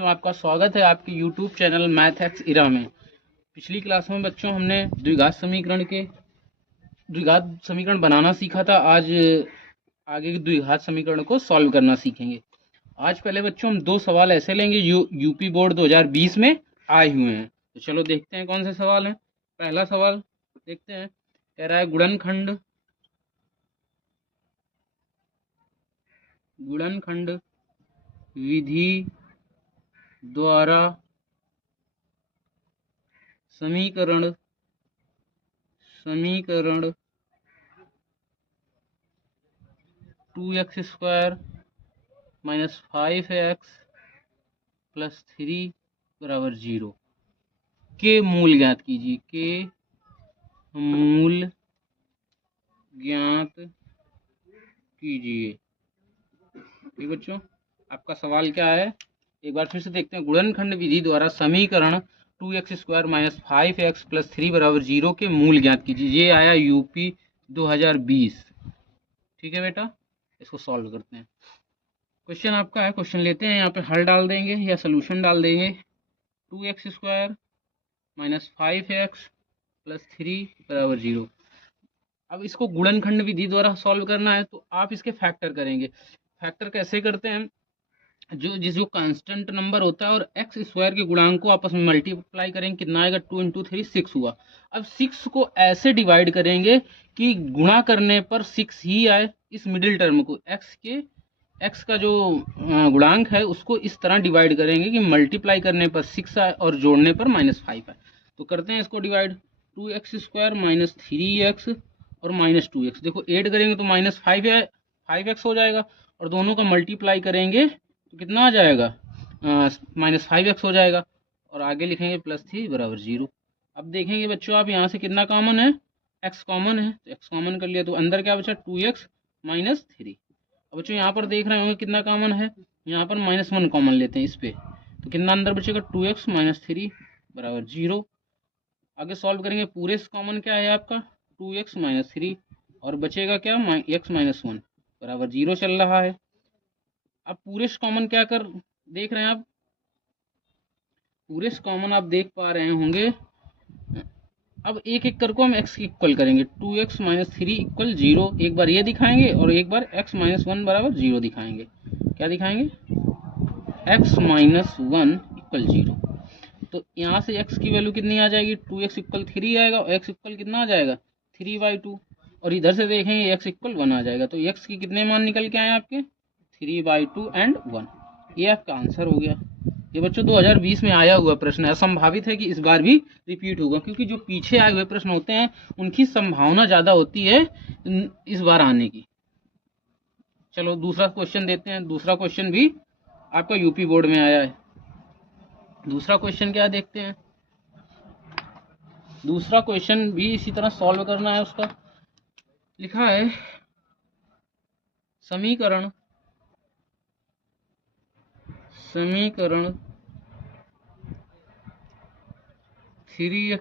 बच्चों, आपका स्वागत है आपके YouTube चैनल मैथ एक्स इरा में। पिछली क्लास में बच्चों हमने द्विघात समीकरण बनाना सीखा था। आज आगे द्विघात समीकरण को सॉल्व करना सीखेंगे। आज पहले बच्चों हम दो सवाल ऐसे लेंगे जो यूपी बोर्ड 2020 में आए हुए हैं। तो चलो देखते हैं कौन से सवाल हैं। पहला सवाल देखते हैं, कह रहा है गुणनखंड विधि द्वारा समीकरण 2x² - 5x + 3 = 0 के मूल ज्ञात कीजिए। ठीक बच्चों, आपका सवाल क्या है एक बार फिर से देखते हैं। गुणनखंड विधि द्वारा समीकरण 2x² - 5x + 3 = 0 के मूल ज्ञात कीजिए। ये आया यूपी 2020। ठीक है बेटा, इसको सॉल्व करते हैं। क्वेश्चन आपका है, क्वेश्चन लेते हैं, यहाँ पे हल डाल देंगे या सोल्यूशन डाल देंगे। 2x² - 5x + 3 = 0। अब इसको गुणनखंड विधि द्वारा सॉल्व करना है तो आप इसके फैक्टर करेंगे। फैक्टर कैसे करते हैं, जो कांस्टेंट नंबर होता है और x² के गुणांक को आपस में मल्टीप्लाई करेंगे, कितना आएगा 2 × 3 6 हुआ। अब 6 को ऐसे डिवाइड करेंगे कि गुणा करने पर 6 ही आए। इस मिडिल टर्म को x का जो गुणांक है उसको इस तरह डिवाइड करेंगे कि मल्टीप्लाई करने पर 6 आए और जोड़ने पर -5 आए। तो करते हैं इसको डिवाइड। 2x² - 3x और -2x, देखो ऐड करेंगे तो -5x हो जाएगा और दोनों का मल्टीप्लाई करेंगे तो कितना आ जाएगा, -5x हो जाएगा और आगे लिखेंगे +3 = 0। अब देखेंगे बच्चों आप यहाँ से कितना कॉमन है, x कॉमन है तो x कॉमन कर लिया तो अंदर क्या बचा 2x - 3। अब बच्चों यहाँ पर देख रहे होंगे कितना कॉमन है, यहाँ पर -1 कॉमन लेते हैं इस पे, तो कितना अंदर बचेगा 2x - 3 = 0। आगे सॉल्व करेंगे, पूरे से कॉमन क्या है आपका 2x - 3 और बचेगा क्या x - 1 = 0 चल रहा है। अब पूरे से कॉमन क्या कर देख रहे हैं आप, पूरे से कॉमन आप देख पा रहे होंगे। अब एक एक करके हम x इक्वल करेंगे। 2x - 3 = 0 एक बार ये दिखाएंगे और एक बार x - 1 = 0 दिखाएंगे। क्या दिखाएंगे, x - 1 = 0। तो यहाँ से x की वैल्यू कितनी आ जाएगी, 2x = 3 आएगा और x इक्वल कितना आ जाएगा 3/2 और इधर से देखेंगे x = 1 आ जाएगा। तो x की कितने मान निकल के आए आपके 3/2 और 1। ये आपका आंसर हो गया। ये बच्चों 2020 में आया हुआ प्रश्न है, संभावित है कि इस बार भी रिपीट होगा क्योंकि जो पीछे आए हुए प्रश्न होते हैं उनकी संभावना ज़्यादा होती है इस बार आने की। चलो दूसरा क्वेश्चन देते हैं। दूसरा क्वेश्चन भी आपका यूपी बोर्ड में आया है। दूसरा क्वेश्चन क्या देखते हैं। दूसरा क्वेश्चन भी इसी तरह सॉल्व करना है। उसका लिखा है समीकरण 3x²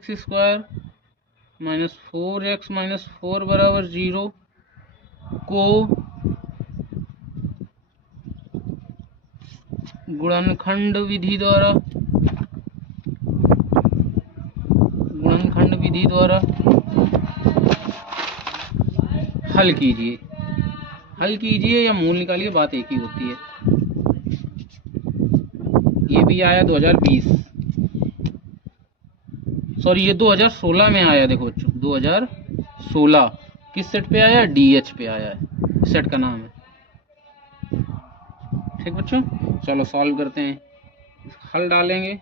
- 4x - 4 = 0 को गुणनखंड विधि द्वारा हल कीजिए या मूल निकालिए, बात एक ही होती है। ये भी आया 2020, सॉरी ये 2016 में आया। देखो बच्चों 2016 किस सेट पे आया, DH पे आया है, सेट का नाम है। ठीक बच्चों, चलो सॉल्व करते हैं। हल डालेंगे,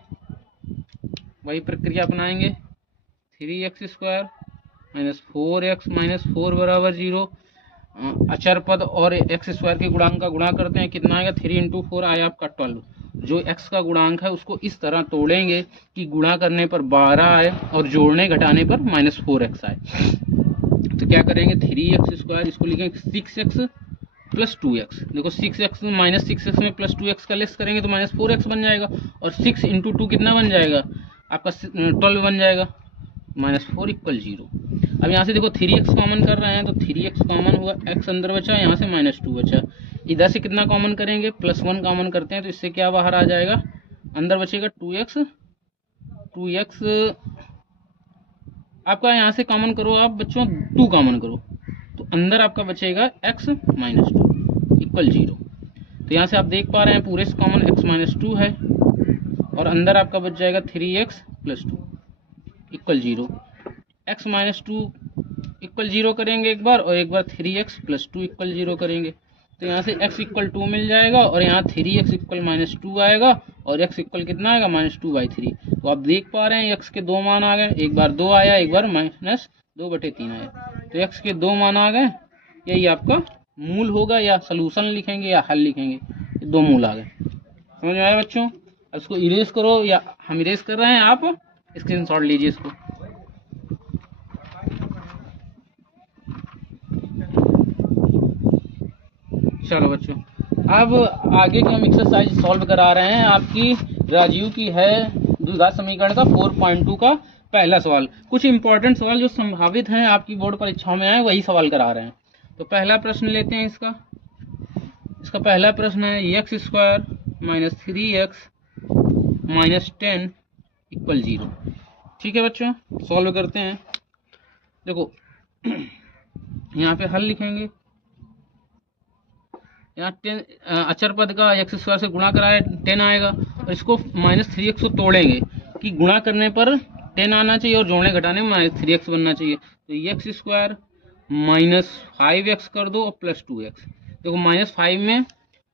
वही प्रक्रिया अपनाएंगे। 3x² - 4x - 4 = 0। अचर पद और x² के गुणांक का गुणा करते हैं, कितना आएगा 3 × 4 आया आपका 12। जो x का गुणांक है उसको इस तरह तोड़ेंगे कि गुणा करने पर 12 आए और जोड़ने घटाने पर -4x आए। तो क्या करेंगे 3x², इसको लिखेंगे 6x + 2x। देखो 6x -6x में +2x का लेस करेंगे तो -4x बन जाएगा और 6 × 2 कितना बन जाएगा आपका 12 बन जाएगा, -4 = 0। अब यहाँ से देखो 3x कॉमन कर रहे हैं तो 3x कॉमन हुआ, x अंदर बचा, यहाँ से -2 बचा। इधर से कितना कॉमन करेंगे, +1 कॉमन करते हैं तो इससे क्या बाहर आ जाएगा अंदर बचेगा 2x, 2x आपका यहाँ से कॉमन करो आप बच्चों, 2 कॉमन करो तो अंदर आपका बचेगा x माइनस 2 इक्वल 0। तो यहाँ से आप देख पा रहे हैं पूरे से कॉमन x माइनस 2 है और अंदर आपका बच जाएगा 3x plus 2 equal 0। x minus 2 equal 0 करेंगे एक बार और एक बार 3x प्लस 2 इक्वल 0 करेंगे तो यहाँ से x इक्वल 2 मिल जाएगा और यहाँ 3x इक्वल माइनस 2 आएगा और x इक्वल कितना आएगा -2/3। तो आप देख पा रहे हैं x के 2 मान आ गए, एक बार 2 आया एक बार -2/3 आया, तो x के 2 मान आ गए। यही आपका मूल होगा या सलूशन लिखेंगे या हल लिखेंगे, 2 मूल आ गए। समझ में आया बच्चों? इसको इरेज करो या हम इरेज कर रहे हैं, आप स्क्रीनशॉट लीजिए इसको। चलो बच्चों, अब आगे की हम एक्सरसाइज सॉल्व करा रहे हैं। आपकी राजीव की है द्विघात समीकरण का 4.2 का पहला सवाल। कुछ इंपॉर्टेंट सवाल जो संभावित हैं आपकी बोर्ड परीक्षाओं में आए वही सवाल करा रहे हैं। तो पहला प्रश्न लेते हैं इसका पहला प्रश्न है x² - 3x - 10 इक्वल 0। ठीक है बच्चों, सॉल्व करते हैं। देखो यहाँ पे हल लिखेंगे। यहाँ 10 अचर पद का x² से गुणा कराए 10 आएगा और इसको -3x को तोड़ेंगे कि गुणा करने पर 10 आना चाहिए और जोड़ने घटाने में -3x बनना चाहिए। तो x² -5x कर दो और प्लस 2x। देखो -5 में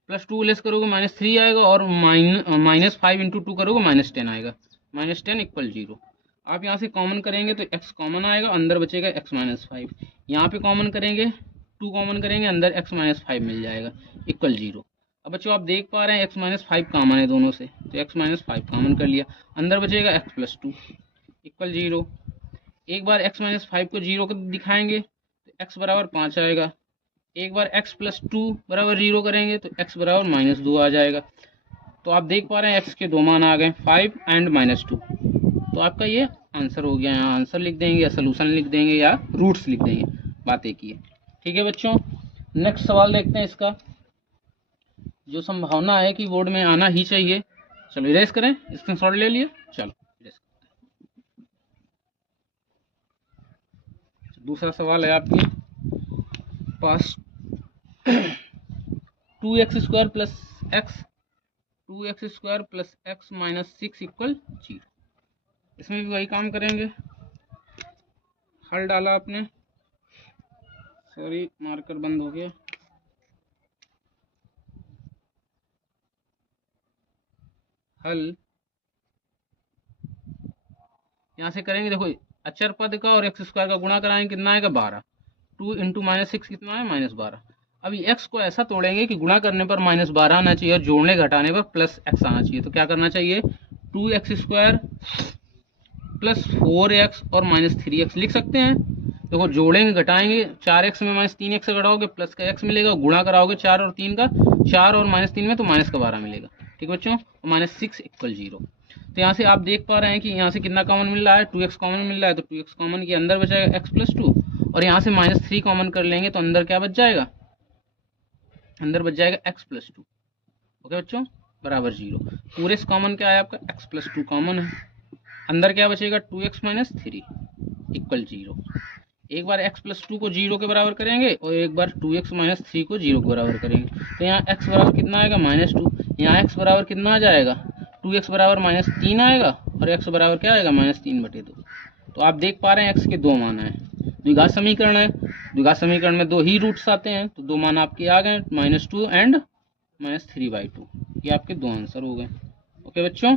प्लस 2 लेस करोगे -3 आएगा और -5 × 2 करोगे -10 आएगा, -10 इक्वल 0। आप यहाँ से कॉमन करेंगे तो x कॉमन आएगा, अंदर बचेगा x -5। यहाँ पे कॉमन करेंगे 2 कॉमन करेंगे, अंदर x -5 मिल जाएगा इक्वल 0। अब बच्चों आप देख पा रहे हैं x -5 कॉमन है दोनों से, तो x -5 कॉमन कर लिया, अंदर बचेगा x + 2 इक्वल 0। एक बार x -5 को 0 को दिखाएंगे तो x बराबर 5 आएगा। एक बार x + 2 बराबर 0 करेंगे तो x बराबर -2 आ जाएगा। तो आप देख पा रहे हैं x के 2 मान आ गए, 5 एंड -2। तो आपका ये आंसर हो गया। यहाँ आंसर लिख देंगे या सोल्यूशन लिख देंगे या रूट्स लिख देंगे, बात एक ही है। ठीक है बच्चों, नेक्स्ट सवाल देखते हैं। इसका जो संभावना है कि बोर्ड में आना ही चाहिए। चलो इरेज करें, स्क्रीनशॉट ले लिए। चलो इरेज। दूसरा सवाल है आपके पास 2x² + x 2x² + x - 6 equal 0। इसमें भी वही काम करेंगे। हल डाला आपने, सॉरी मार्कर बंद हो गया। हल यहाँ से करेंगे। देखो अचर पद का और x² का गुणा कराएंगे, कितना आएगा 12। 2 × -6 कितना है -12। अभी x को ऐसा तोड़ेंगे कि गुणा करने पर -12 आना चाहिए और जोड़ने घटाने पर +x आना चाहिए। तो क्या करना चाहिए, 2x² + 4x और -3x लिख सकते हैं। देखो जोड़ेंगे घटाएंगे, 4x में -3x से घटाओगे प्लस का x मिलेगा, गुणा कराओगे 4 और 3 का, 4 और -3 में तो -12 मिलेगा। ठीक बच्चों, -6 इक्वल 0। तो यहाँ से आप देख पा रहे हैं कि यहाँ से कितना कॉमन मिल रहा है, 2x कॉमन मिल रहा है। तो 2x कॉमन के अंदर बचाएगा x + 2 और यहाँ से -3 कॉमन कर लेंगे तो अंदर क्या बच जाएगा, अंदर बच जाएगा x + 2। ओके बच्चों, बराबर 0। पूरे से कॉमन क्या है आपका, x + 2 कॉमन है, अंदर क्या बचेगा 2x - 3 इक्वल 0। एक बार x + 2 को 0 के बराबर करेंगे और एक बार 2x - 3 को 0 के बराबर करेंगे। तो यहाँ x बराबर कितना आएगा -2, यहाँ x बराबर कितना आ जाएगा, 2x बराबर -3 आएगा और x बराबर क्या आएगा -3/2। तो आप देख पा रहे हैं x के 2 मान है। द्विघात समीकरण है, द्विघात समीकरण में 2 ही रूट्स आते हैं, तो 2 मान आपके आ गए, -2 एंड -3/2। ये आपके 2 आंसर हो गए। ओके बच्चों,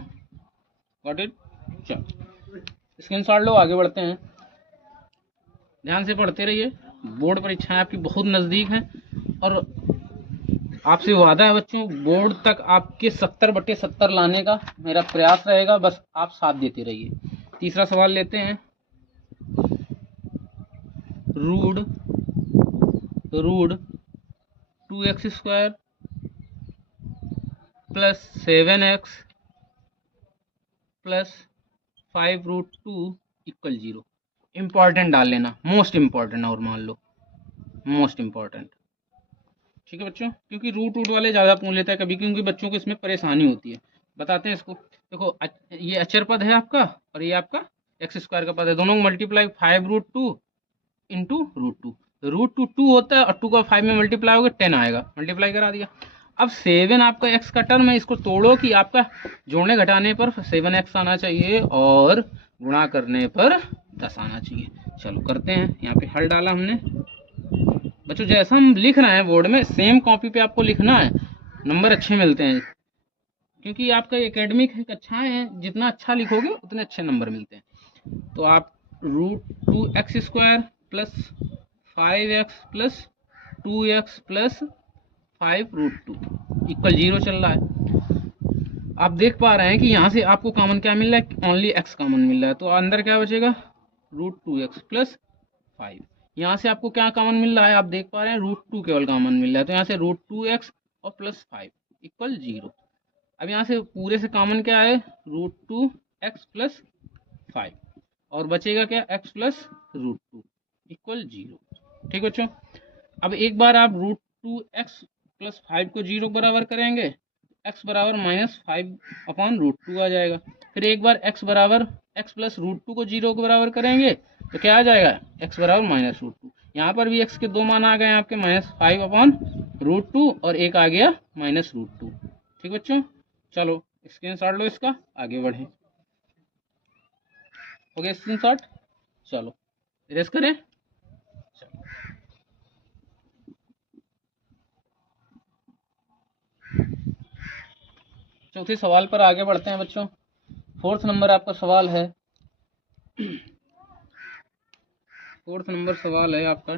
गॉट इट। चलो स्क्रीनशॉट लो, आगे बढ़ते हैं। ध्यान से पढ़ते रहिए, बोर्ड परीक्षाएं आपकी बहुत नज़दीक हैं और आपसे वादा है बच्चों, बोर्ड तक आपके 70/70 लाने का मेरा प्रयास रहेगा, बस आप साथ देते रहिए। तीसरा सवाल लेते हैं। Root 2x² + 7x + 5√2 equal 0। Important डाल लेना, मोस्ट इंपॉर्टेंट और मान लो मोस्ट इंपॉर्टेंट। ठीक है बच्चों, क्योंकि रूट वाले ज़्यादा पूछ लेता है कभी, क्योंकि बच्चों को इसमें परेशानी होती है। बताते हैं इसको। देखो ये अचर पद है आपका और ये आपका एक्स स्क्वायर का पद है, दोनों को मल्टीप्लाई 5√2 इंटू √2। √2 2 होता है और 2 का 5 में मल्टीप्लाई होगा 10 आएगा, मल्टीप्लाई करा दिया। अब 7 आपका x का टर्म है, इसको तोड़ो कि आपका जोड़ने घटाने पर 7x आना चाहिए और गुणा करने पर 10 आना चाहिए। चलो करते हैं, यहाँ पे हल डाला हमने। बच्चों जैसा हम लिख रहे हैं बोर्ड में सेम कॉपी पे आपको लिखना है, नंबर अच्छे मिलते हैं, क्योंकि आपका एकेडमिक कक्षाएं हैं, जितना अच्छा लिखोगे उतने अच्छे नंबर मिलते हैं। तो आप √2x² plus 5x plus 2x plus 5√2 equal 0 चल रहा है। आप देख पा रहे हैं कि यहाँ से आपको कॉमन क्या मिल रहा है, ओनली x कॉमन मिल रहा है, तो अंदर क्या बचेगा √2x प्लस 5। यहाँ से आपको क्या कॉमन मिल रहा है, आप देख पा रहे हैं √2 केवल कॉमन मिल रहा है, तो यहाँ से √2x और प्लस 5 इक्वल 0। अब यहाँ से पूरे से कॉमन क्या है √2x प्लस 5 और बचेगा क्या x प्लस √2 इक्वल 0। ठीक बच्चों, अब एक बार आप √2x प्लस 5 को 0 बराबर करेंगे, x बराबर -5/√2 आ जाएगा। फिर एक बार x बराबर x प्लस √2 को 0 के बराबर करेंगे तो क्या आ जाएगा, x बराबर -√2। यहाँ पर भी x के दो मान आ गए आपके -5/√2 और एक आ गया -√2। ठीक बच्चों, चलो स्क्रीनशॉट लो इसका, आगे बढ़े। हो गया स्क्रीनशॉट, चलो इरेज करें। चौथे सवाल पर आगे बढ़ते हैं बच्चों। 4th नंबर आपका सवाल है, 4th नंबर सवाल है आपका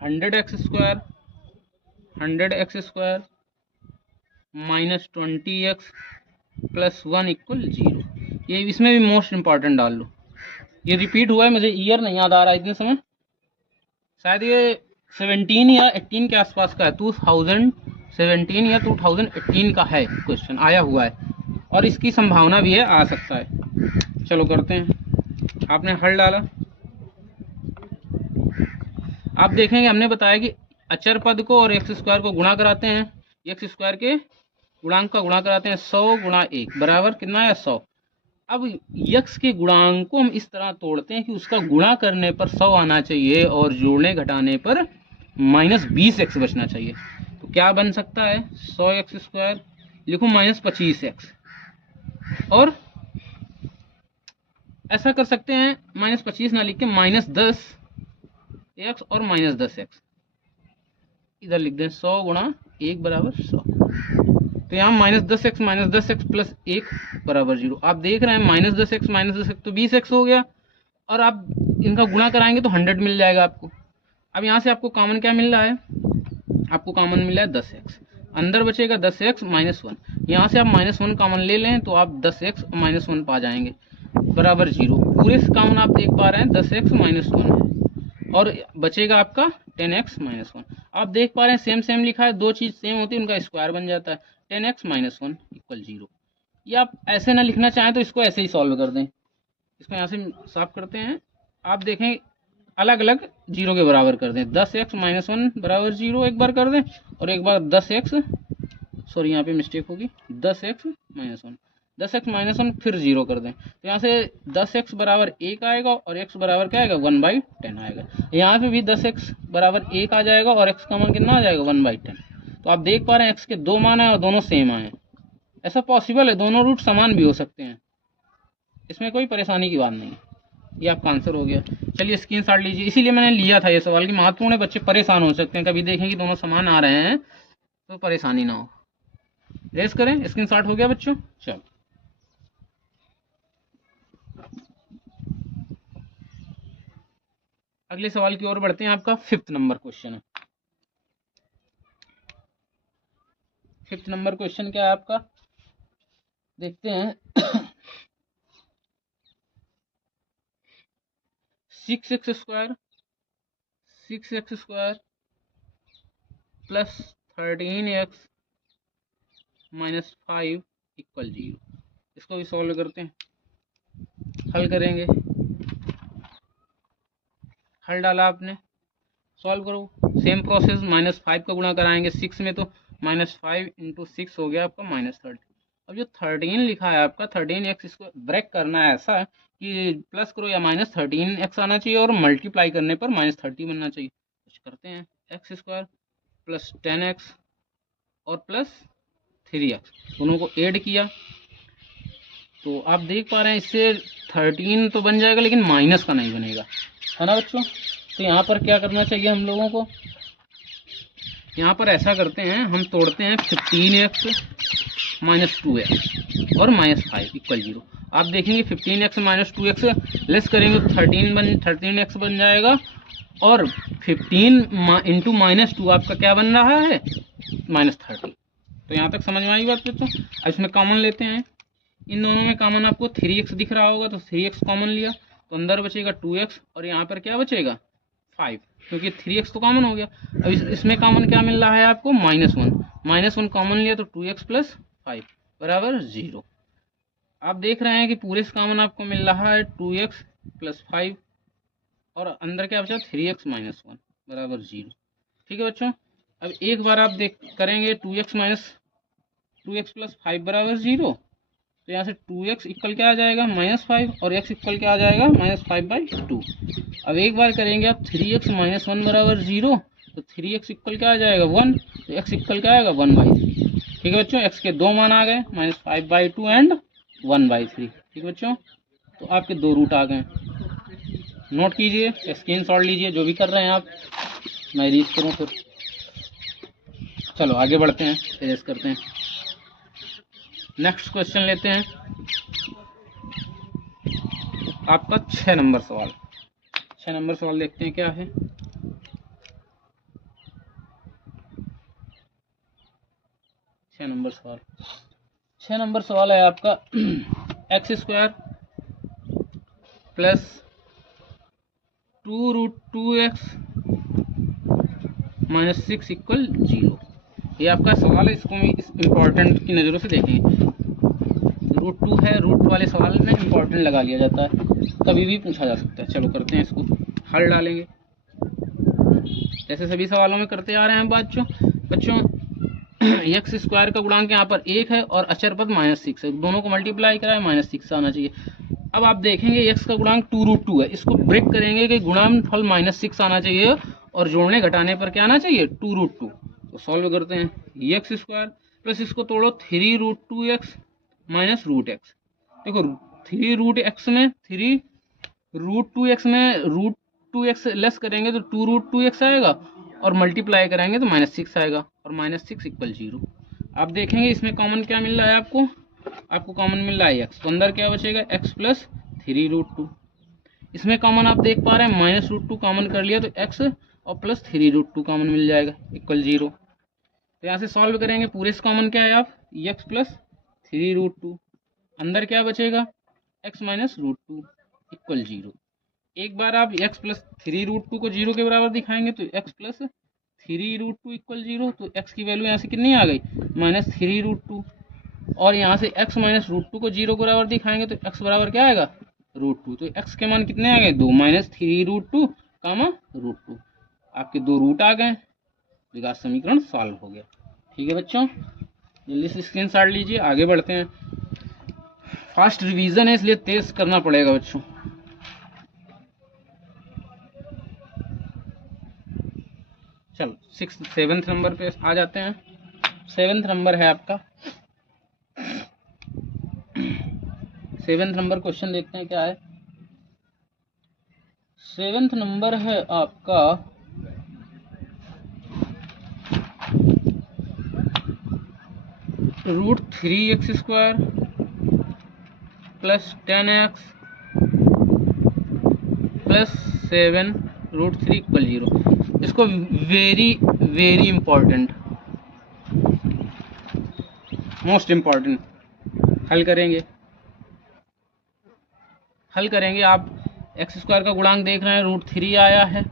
100x² -20x प्लस 1 इक्वल 0। ये इसमें भी मोस्ट इंपॉर्टेंट डाल लो, ये रिपीट हुआ है, मुझे ईयर नहीं याद आ रहा है इतने समय, शायद ये 17 या 18 के आसपास का है, 2017 या 2018 का है, क्वेश्चन आया हुआ है और इसकी संभावना भी है आ सकता है। चलो करते हैं, आपने हल डाला, आप देखेंगे हमने बताया कि अचर पद को और x² को गुणा कराते हैं, x² के गुणांक का गुणा कराते हैं 100 गुणा 1 बराबर कितना है 100। अब यक्स के गुणांक को हम इस तरह तोड़ते हैं कि उसका गुणा करने पर 100 आना चाहिए और जोड़ने घटाने पर -20x बचना चाहिए। तो क्या बन सकता है 100x², लिखो -25x, और ऐसा कर सकते हैं -25 ना लिख के -10x और -10x इधर लिख दें, 100 गुणा 1 बराबर 100। तो यहाँ -10x प्लस 1 बराबर 0। आप देख रहे हैं -10x तो 20x हो गया, और आप इनका गुणा कराएंगे तो 100 मिल जाएगा आपको। अब यहाँ से आपको कॉमन क्या मिल रहा है, आपको कॉमन मिल रहा है 10x, अंदर बचेगा 10x -1। यहाँ से आप -1 कॉमन ले लें तो आप 10x -1 पा जाएंगे बराबर 0। पूरे से कॉमन आप देख पा रहे हैं 10x -1 और बचेगा आपका 10x -1। आप देख पा रहे हैं सेम सेम लिखा है, दो चीज सेम होती है उनका स्क्वायर बन जाता है, 10x -1 इक्वल 0। ये आप ऐसे ना लिखना चाहें तो इसको ऐसे ही सॉल्व कर दें, इसको यहाँ से साफ करते हैं। आप देखें अलग अलग 0 के बराबर कर दें, 10x -1 बराबर 0 एक बार कर दें और एक बार 10x, सॉरी यहाँ पे मिस्टेक होगी, 10x -1 फिर 0 कर दें, तो यहाँ से 10x बराबर 1 आएगा और x बराबर क्या आएगा 1/10 आएगा। यहाँ पे भी 10x बराबर 1 आ जाएगा और x का मान कितना आ जाएगा 1/10। तो आप देख पा रहे हैं x के दो मान आए और दोनों सेम आए, ऐसा पॉसिबल है, दोनों रूट समान भी हो सकते हैं, इसमें कोई परेशानी की बात नहीं है। ये आपका आंसर हो गया। चलिए स्क्रीनशॉट लीजिए, इसीलिए मैंने लिया था ये सवाल की महत्वपूर्ण है, बच्चे परेशान हो सकते हैं, कभी देखें कि दोनों समान आ रहे हैं तो परेशानी ना हो। रेस करें, स्क्रीनशॉट हो गया बच्चों। चलो अगले सवाल की ओर बढ़ते हैं, आपका 5th नंबर क्वेश्चन है। 5th नंबर क्वेश्चन क्या है आपका, देखते हैं। 6x² plus 13x -5 equal 0। इसको भी सॉल्व करते हैं, हल करेंगे। हल डाला आपने, सॉल्व करो, सेम प्रोसेस, -5 का गुणा कराएंगे 6 में, तो -5 × 6 हो गया आपका -30। अब जो 13 लिखा है आपका 13x, इसको ब्रेक करना है ऐसा कि प्लस करो या -13x आना चाहिए और मल्टीप्लाई करने पर -30 बनना चाहिए। कुछ करते हैं, x² + 10x और प्लस 3x दोनों को ऐड किया तो आप देख पा रहे हैं इससे 13 तो बन जाएगा लेकिन माइनस का नहीं बनेगा, है ना बच्चों। तो यहाँ पर क्या करना चाहिए हम लोगों को, यहाँ पर ऐसा करते हैं, हम तोड़ते हैं 15x - 2x और -5 = 0। आप देखेंगे 15x - 2x लेस करेंगे तो 13x बन जाएगा और 15 × -2 आपका क्या बन रहा है, -30। तो यहाँ तक समझ में आई बात बच्चों। अब इसमें कॉमन लेते हैं, इन दोनों में कॉमन आपको 3x दिख रहा होगा तो 3x कॉमन लिया तो अंदर बचेगा 2x और यहाँ पर क्या बचेगा 5, क्योंकि 3x तो कॉमन हो गया। अब इसमें कॉमन क्या मिल रहा है आपको, -1 कॉमन लिया तो 2x + 5 = 0। आप देख रहे हैं कि पूरे से कॉमन आपको मिल रहा है 2x + 5 और अंदर क्या बचा 3x - 1 = 0। ठीक है बच्चों। अब एक बार आप करेंगे 2x + 5 = 0, तो यहाँ से 2x इक्वल क्या आ जाएगा -5 और x इक्वल क्या आ जाएगा -5/2। अब एक बार करेंगे आप 3x - 1 = 0, तो 3x इक्वल क्या आ जाएगा 1, तो x इक्वल क्या आएगा 1/3। ठीक है बच्चों, x के दो मान आ गए -5/2 एंड 1/3। ठीक है बच्चों, तो आपके दो रूट आ गए। नोट कीजिए, स्क्रीनशॉट लीजिए, जो भी कर रहे हैं आप, मैं रीड करूँ फिर। चलो आगे बढ़ते हैं, एरेज करते हैं। नेक्स्ट क्वेश्चन लेते हैं आपका 6 नंबर सवाल। 6 नंबर सवाल देखते हैं क्या है। 6 नंबर सवाल है आपका x² + 2√2x - 6 = 0। ये आपका सवाल है, इसको हम इम्पोर्टेंट की नज़रों से देखेंगे। √2 है, रूट वाले सवाल में इम्पोर्टेंट लगा लिया जाता है, कभी भी पूछा जा सकता है। चलो करते हैं, इसको हल डालेंगे जैसे सभी सवालों में करते आ रहे हैं बच्चों। x² का गुणांक यहाँ पर 1 है और अचर पद -6 है, दोनों को मल्टीप्लाई कराए -6 आना चाहिए। अब आप देखेंगे x का गुणांक 2√2 है, इसको ब्रेक करेंगे कि गुणनफल -6 आना चाहिए और जोड़ने घटाने पर क्या आना चाहिए 2√2। तो सॉल्व करते हैं, x² प्लस इसको तोड़ो 3√2x - √x। देखो 3√2x में √2x लेस करेंगे तो 2√2x आएगा और मल्टीप्लाई कराएंगे तो -6 आएगा और -6 = 0। आप देखेंगे इसमें कॉमन क्या मिल रहा है आपको कॉमन मिल रहा है x, तो अंदर क्या बचेगा x + 3√2। इसमें कॉमन आप देख पा रहे हैं -√2 कॉमन कर लिया तो x और प्लस 3√2 कॉमन मिल जाएगा = 0। तो यहाँ से सॉल्व करेंगे, पूरे से कॉमन क्या है आप x + 3√2, अंदर क्या बचेगा x - √2 = 0। एक बार आप x + 3√2 को 0 के बराबर दिखाएंगे तो x + 3√2 = 0, तो x की वैल्यू यहाँ से कितनी आ गई -3√2 और यहाँ से x - √2 को 0 के बराबर दिखाएंगे तो x बराबर क्या आएगा √2, तो x के मान कितने आ गए 2 -3√2, √2। आपके दो रूट आ गए, द्विघात समीकरण सॉल्व हो गया। ठीक है बच्चों, जल्दी से स्क्रीनशॉट लीजिए, आगे बढ़ते हैं। फास्ट रिवीजन है इसलिए तेज करना पड़ेगा बच्चों। चलो 7th नंबर पे आ जाते हैं। 7th नंबर है आपका, 7th नंबर क्वेश्चन देखते हैं क्या है। 7th नंबर है आपका √3x² + 10x + 7 √3 = 0। इसको वेरी इंपॉर्टेंट, मोस्ट इंपॉर्टेंट हल करेंगे आप। x² का गुणांक देख रहे हैं √3 आया है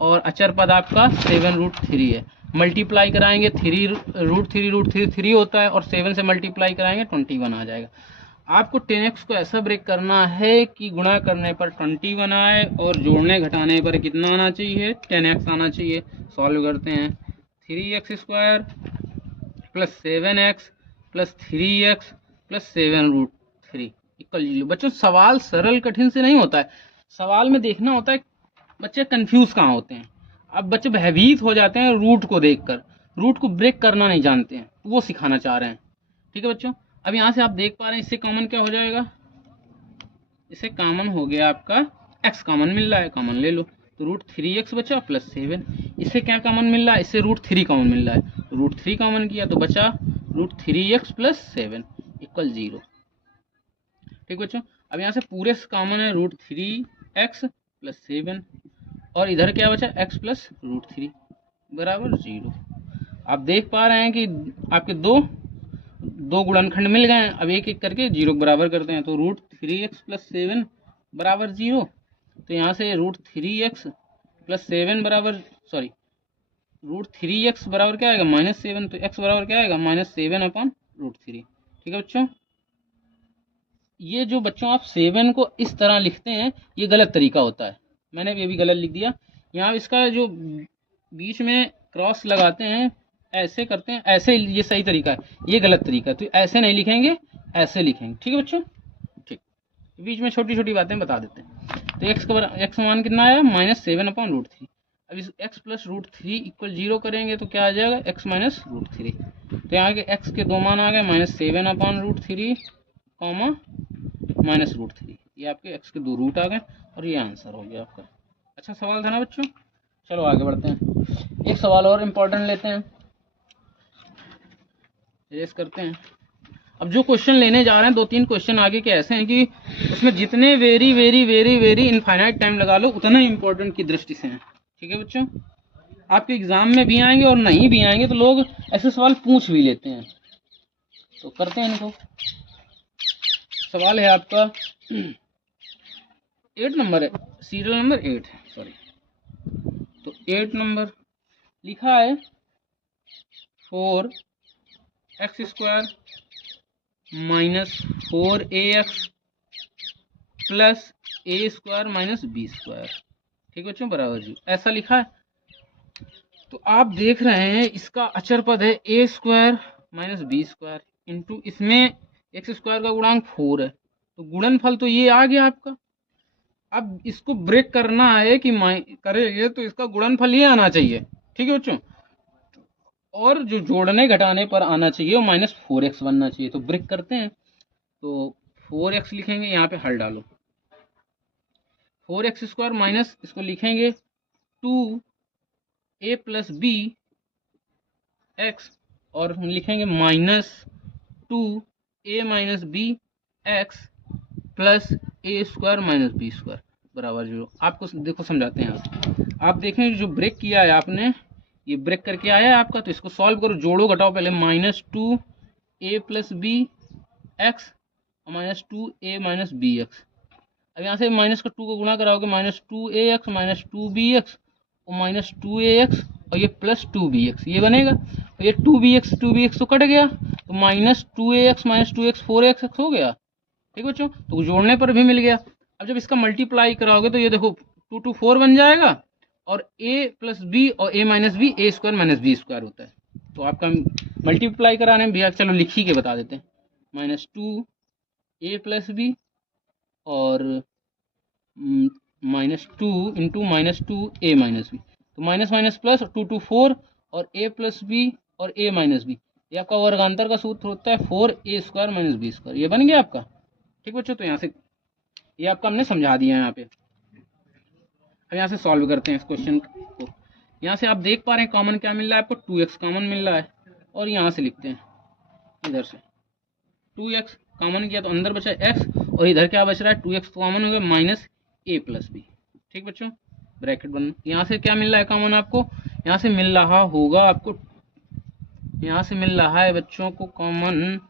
और अचर पद आपका 7√3 है। मल्टीप्लाई कराएंगे √3 होता है और 7 से मल्टीप्लाई कराएंगे 21 आ जाएगा। आपको 10x को ऐसा ब्रेक करना है कि गुणा करने पर 21 आए और जोड़ने घटाने पर कितना आना चाहिए, 10x आना चाहिए। सॉल्व करते हैं। 3x² plus 7x plus 3x plus 7√3 equal 0। बच्चों सवाल सरल कठिन से नहीं होता है, सवाल में देखना होता है बच्चे कंफ्यूज कहाँ होते हैं। अब बच्चे भयभीत हो जाते हैं रूट को देखकर, रूट को ब्रेक करना नहीं जानते हैं, वो सिखाना चाह रहे हैं। ठीक है बच्चों, अब यहाँ से आप देख पा रहे हैं इससे कॉमन क्या हो जाएगा, इससे कॉमन हो गया आपका x कॉमन मिल रहा है, कॉमन ले लो तो √3x बचा प्लस 7। इससे क्या कॉमन मिल रहा है, इससे √3 कॉमन मिल रहा है, तो √3 कॉमन किया तो बचा √3x प्लस 7 इक्वल 0। ठीक बच्चों, अब यहाँ से पूरे कॉमन है √3x प्लस 7 और इधर क्या बचा x प्लस √3 बराबर 0। आप देख पा रहे हैं कि आपके दो गुणनखंड मिल गए हैं। अब एक एक करके 0 के बराबर करते हैं, तो √3x प्लस 7 बराबर 0। तो यहाँ से √3x प्लस 7 बराबर √3x बराबर क्या आएगा, -7। तो x बराबर क्या आएगा, -7/√3। ठीक है बच्चों, ये जो बच्चों आप 7 को इस तरह लिखते हैं ये गलत तरीका होता है, मैंने ये भी गलत लिख दिया। यहाँ इसका जो बीच में क्रॉस लगाते हैं ऐसे करते हैं, ऐसे ये सही तरीका है, ये गलत तरीका है। तो ऐसे नहीं लिखेंगे, ऐसे लिखेंगे। ठीक है बच्चों, ठीक, बीच में छोटी छोटी बातें बता देते हैं। तो x मान कितना आया, -7/√3। अब इस x प्लस √3 इक्वल 0 करेंगे तो क्या आ जाएगा, x माइनस √3। तो यहाँ के x के दो मान आ गए, -7/√3 कॉमा -√3। ये आपके x के दो रूट आ गए और ये आंसर हो गया आपका। अच्छा सवाल था ना बच्चों, चलो आगे बढ़ते हैं। एक सवाल और इम्पोर्टेंट लेते हैं, रेस करते हैं। अब जो क्वेश्चन लेने जा रहे हैं 2-3 क्वेश्चन आगे के ऐसे हैं कि उसमें जितने very very very very infinite time लगा लो उतना ही इम्पोर्टेंट की दृष्टि से हैं। ठीक है बच्चों, आपके एग्जाम में भी आएंगे और नहीं भी आएंगे तो लोग ऐसे सवाल पूछ भी लेते हैं, तो करते हैं इनको। सवाल है आपका 8 नंबर है, सीरियल नंबर 8 है, सॉरी। तो 8 नंबर लिखा है 4x² minus 4ax plus a² minus b²। ठीक बच्चों, बराबर 0 ऐसा लिखा है। तो आप देख रहे हैं इसका अचर पद है a² माइनस b² इंटू इसमें x² का गुणांक 4 है, तो गुणनफल तो ये आ गया आपका। अब इसको ब्रेक करना है कि करेंगे तो इसका गुणनफल ये आना चाहिए। ठीक है बच्चों, और जो जोड़ने घटाने पर आना चाहिए वो -4x बनना चाहिए। तो ब्रेक करते हैं, तो 4x लिखेंगे, यहाँ पे हल डालो, 4x² माइनस इसको लिखेंगे 2a प्लस b x और हम लिखेंगे -2a minus b x plus a² minus b² बराबर 0। आपको देखो समझाते हैं। आप देखें जो ब्रेक किया है आपने, ये ब्रेक करके आया है आपका, तो इसको सॉल्व करो, जोड़ो घटाओ पहले, -2a प्लस b x और -2a माइनस b x। अब यहाँ से माइनस का 2 को गुणा कराओगे, -2ax माइनस 2bx और -2ax और ये प्लस 2bx, ये बनेगा। और ये 2bx तो कट गया, तो -2ax माइनस 2x 4x हो गया। ठीक बच्चों, तो जोड़ने पर भी मिल गया। अब जब इसका मल्टीप्लाई कराओगे तो ये देखो 2 to 4 बन जाएगा और a प्लस बी और a minus B a² minus b² होता है। तो आपका मल्टीप्लाई कराने में भैया चलो लिख ही के बता देते हैं, -2a प्लस बी और -2 इंटू -2a माइनस बी, तो माइनस माइनस प्लस 2 to 4 और a प्लस बी और a माइनस बी, ये आपका वर्गांतर का सूत्र होता है 4a² माइनस b²। ये बन गया आपका। ठीक बच्चों, तो यहाँ से ये आपका हमने समझा दिया है यहाँ पे। अब यहाँ से सॉल्व करते हैं इस क्वेश्चन को। यहाँ से आप देख पा रहे हैं कॉमन क्या मिल रहा है आपको, 2x कॉमन मिल रहा है और यहाँ से लिखते हैं, इधर से 2x कॉमन किया तो अंदर बचा x और इधर क्या बच रहा है, 2x कॉमन हो गया -a प्लस बी। ठीक बच्चों, ब्रैकेट बन, यहाँ से क्या मिल रहा है कॉमन आपको, यहाँ से मिल रहा होगा आपको, यहाँ से मिल रहा है बच्चों को कॉमन,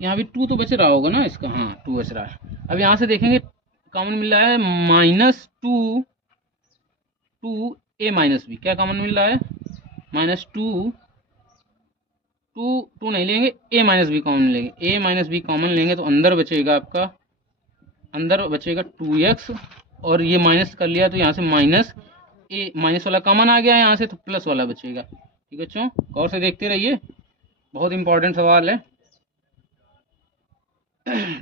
यहाँ भी 2 तो बच रहा होगा ना इसका, हाँ 2 बच रहा है। अब यहाँ से देखेंगे कॉमन मिल रहा है -2a माइनस बी, क्या कॉमन मिल रहा है, -2a टू नहीं लेंगे, ए माइनस बी कॉमन लेंगे। ए माइनस बी कॉमन लेंगे तो अंदर बचेगा आपका, अंदर बचेगा 2x, और ये माइनस कर लिया तो यहाँ से माइनस ए, माइनस वाला कॉमन आ गया यहाँ से, तो प्लस वाला बचेगा। ठीक है बच्चों, गौर से देखते रहिए, बहुत इंपॉर्टेंट सवाल है।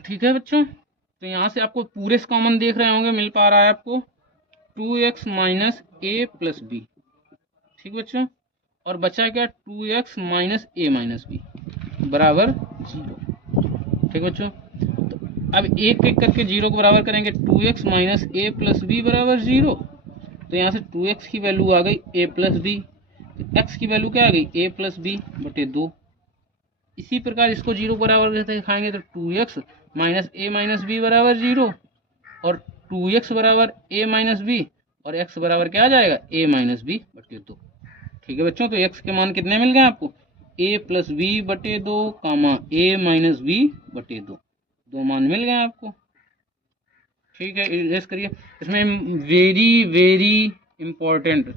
ठीक है बच्चों, तो यहाँ से आपको पूरे से कॉमन देख रहे होंगे, मिल पा रहा है आपको 2x माइनस ए प्लस बी। ठीक बच्चों, और बचा क्या, 2x माइनस ए माइनस बी बराबर 0। ठीक बच्चों, तो अब एक एक करके 0 को बराबर करेंगे, 2x माइनस ए प्लस बी बराबर 0। तो यहाँ से 2x की वैल्यू आ गई a प्लस बी, तो x की वैल्यू क्या आ गई, a प्लस बी बटे 2। इसी प्रकार इसको 0 बराबर करके दिखाएंगे तो 2x माइनस ए माइनस बी बराबर 0, और 2x बराबर a माइनस बी, और x बराबर क्या आ जाएगा, a माइनस बी बटे 2। ठीक है बच्चों, तो x के मान कितने मिल गए आपको, a प्लस बी बटे 2 कामा a माइनस बी बटे 2, दो मान मिल गए आपको। ठीक है, इरेज करिए। इसमें very very important,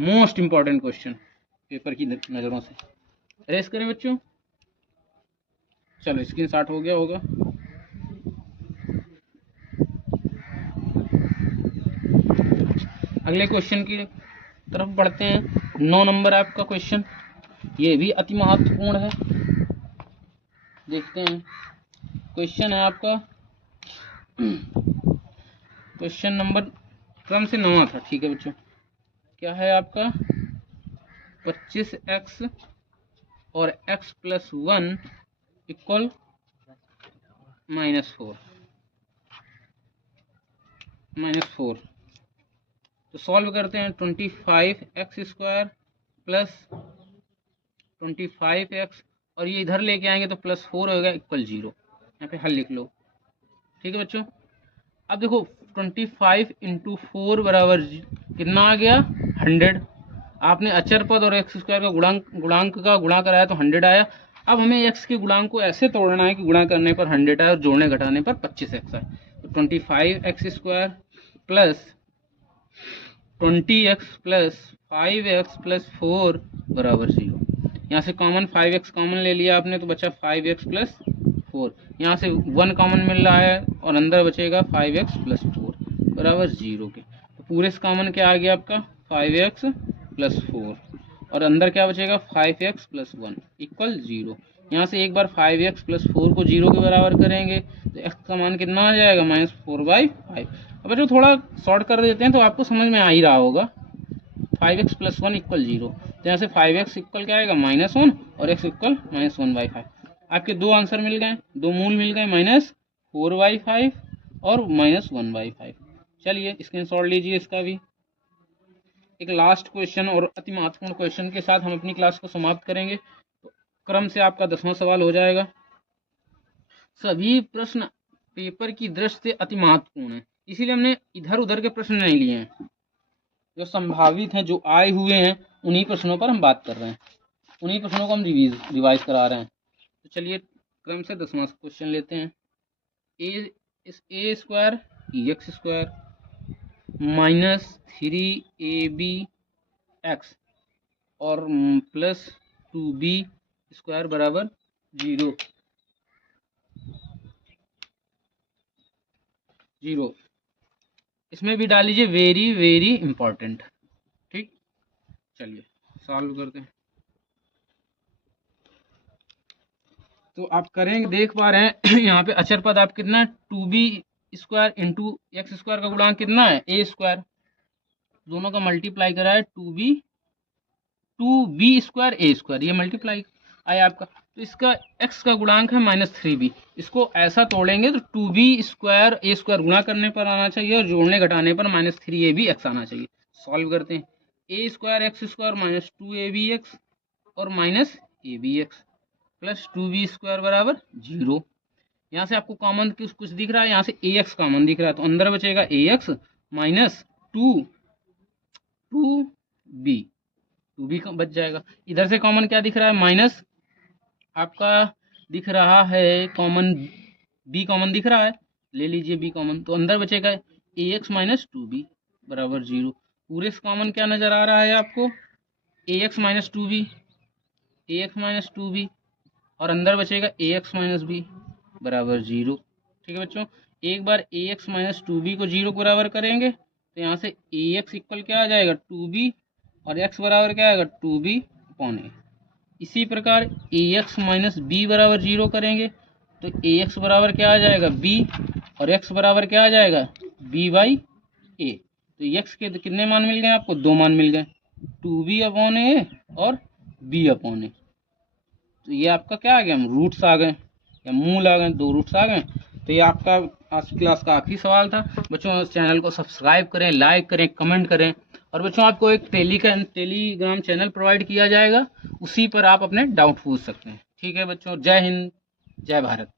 most important question paper की नज़रों से, इरेज करें बच्चों। चलो स्क्रीन शॉट हो गया होगा। अगले क्वेश्चन की तरफ बढ़ते हैं। 9 नंबर आपका क्वेश्चन, ये भी अति महत्वपूर्ण है। देखते हैं, क्वेश्चन है आपका क्वेश्चन नंबर क्रम से 9 था। ठीक है बच्चों, क्या है आपका, 25x और x प्लस 1 इक्वल -4 तो सॉल्व करते हैं। 25x स्क्वायर प्लस 25x, और ये इधर लेके आएंगे तो +4 होगा इक्वल 0। यहाँ पे हल लिख लो। ठीक है बच्चों, अब देखो 25 इंटू 4 बराबर कितना आ गया, 100। आपने अचर पद और एक्स स्क्वायर का गुणांक का गुणा कराया तो 100 आया। अब हमें एक्स के गुणांक को ऐसे तोड़ना है कि गुणा करने पर 100 आए और जोड़ने घटाने पर 25x आए। तो 25x square plus 20x plus 5x plus 4 बराबर 0। यहाँ से कॉमन 5x कॉमन ले लिया आपने तो बचा 5x प्लस 4। यहाँ से 1 कॉमन मिल रहा है और अंदर बचेगा 5x प्लस 4 बराबर 0 के। तो पूरे से कॉमन क्या आ गया आपका, 5x प्लस 4, और अंदर क्या बचेगा, 5x प्लस 1 इक्वल 0। यहाँ से एक बार 5x प्लस 4 को 0 के बराबर करेंगे तो x का मान कितना आ जाएगा, -4/5। अब जो थोड़ा शॉर्ट कर देते हैं तो आपको समझ में आ ही रहा होगा। 5x प्लस 1 इक्वल 0, तो यहाँ से 5x इक्वल क्या आएगा, -1, और x इक्वल -1/5। आपके दो आंसर मिल गए, दो मूल मिल गए, -4/5 और -1/5। चलिए स्क्रीनशॉट लीजिए इसका भी। एक लास्ट क्वेश्चन और अति महत्वपूर्ण क्वेश्चन के साथ हम अपनी क्लास को समाप्त करेंगे। तो क्रम से आपका 10वां सवाल हो जाएगा। सभी प्रश्न पेपर की दृष्टि से अति महत्वपूर्ण है, इसीलिए हमने इधर उधर के प्रश्न नहीं लिए हैं। जो संभावित हैं, जो आए हुए हैं, उन्हीं प्रश्नों पर हम बात कर रहे हैं, उन्हीं प्रश्नों को हम रिवाइज करा रहे हैं। तो चलिए क्रम से 10वां क्वेश्चन लेते हैं। ए स्क्वायर एक्स स्क्वायर -3ab और प्लस 2b स्क्वायर बराबर 0। इसमें भी डाल लीजिए वेरी वेरी इंपॉर्टेंट। ठीक, चलिए सॉल्व करते हैं। तो आप करेंगे, देख पा रहे हैं यहाँ पे अचर पद आप कितना, 2b square into x square का गुणांक कितना है, ए स्क्वायर। दोनों का मल्टीप्लाई करा है 2b स्क्वायर ए स्क्वायर, ये मल्टीप्लाई आया आपका। तो इसका x का गुणांक है -3b। इसको ऐसा तोड़ेंगे तो 2b स्क्वायर ए स्क्वायर गुणा करने पर आना चाहिए और जोड़ने घटाने पर -3ab x आना चाहिए। सॉल्व करते हैं। ए स्क्वायर एक्स स्क्वायर -2abx और -abx प्लस 2b स्क्वायर बराबर 0। यहाँ से आपको कॉमन कुछ दिख रहा है, यहाँ से ax कॉमन दिख रहा है तो अंदर बचेगा ax माइनस 2b बच जाएगा। इधर से कॉमन क्या दिख रहा है, माइनस आपका दिख रहा है कॉमन, b कॉमन दिख रहा है, ले लीजिए b कॉमन, तो अंदर बचेगा ax माइनस 2b बराबर 0। पूरे से कॉमन क्या नजर आ रहा है आपको, ax माइनस 2b और अंदर बचेगा ए एक्स माइनस बी बराबर 0। ठीक है बच्चों, एक बार ए एक्स माइनस 2b को 0 के बराबर करेंगे तो यहाँ से ए एक्स इक्वल क्या आ जाएगा 2b और x बराबर क्या आएगा 2b अपॉन ए। इसी प्रकार ए एक्स माइनस बी बराबर 0 करेंगे तो ए एक्स बराबर क्या आ जाएगा b और x बराबर क्या आ जाएगा b बाई ए। तो x के कितने मान मिल गए आपको, 2 मान मिल गए, 2b अपॉन ए और b अपॉन ए। तो ये आपका क्या आ गया, रूट्स आ गए या मूल आ गए, 2 रूट्स आ गए। तो ये आपका आज की क्लास का आखिरी सवाल था बच्चों। इस चैनल को सब्सक्राइब करें, लाइक करें, कमेंट करें। और बच्चों आपको एक टेलीग्राम चैनल प्रोवाइड किया जाएगा, उसी पर आप अपने डाउट पूछ सकते हैं। ठीक है बच्चों, जय हिंद, जय भारत।